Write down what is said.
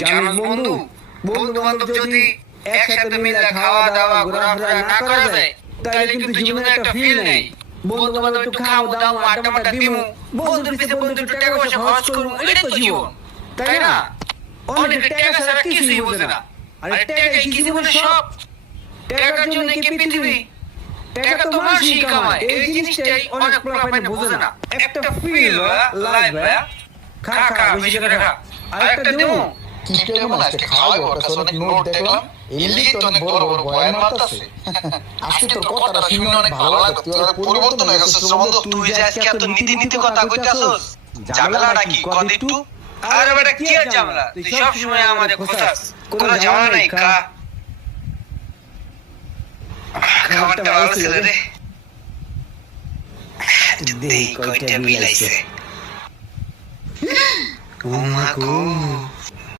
জানিস বন্ধু, বন্ধু বান্ধব যদি একসাথে মিলে খাওয়া দাওয়া ঘোরাফেরা না করা যায় তাহলে কিন্তু জীবনে একটা ফিল নেই। বন্ধু বান্ধব একটু খাওয়া দাওয়া আড্ডা মাড্ডা দিমু, বন্ধুর পিছে বন্ধু একটু টাকা পয়সা খরচ করবো, এটাই তো জীবন, তাই না? অনেকে টাকা ছাড়া কিছুই বোঝে না। আরে টাকাই কি জীবনের সব? টাকার জন্য কি পৃথিবী? টাকা তো মানুষই কামায়, এই জিনিসটাই অনেক পোলাপাইনে বোঝে না। একটা ফিল লাইফ খা খা বেশি করে খা। আরেকটা দেবো কি কেমন আজকে খাওয়া ওর কাছে অনেক নোট দেখলাম, এই লিগে তো অনেক বড় বড় বয়ান মারতাছে। আজকে তোর কথাটা শুনে অনেক ভালো লাগলো, তুই অনেক পরিবর্তন হয়ে গেছিস বন্ধু। তুই যে আজকে এত নীতি নীতি কথা কইতাছস, ঝামেলাটা কি কদ একটু? আরে বেটা কি আর ঝামেলা, তুই সব সময় আমারে খোঁচাস, কোনো ঝামেলা নাই, খা। খাবারটা ভালো ছিল রে, দেই কয়টা বিলাইছে। ও মা গো।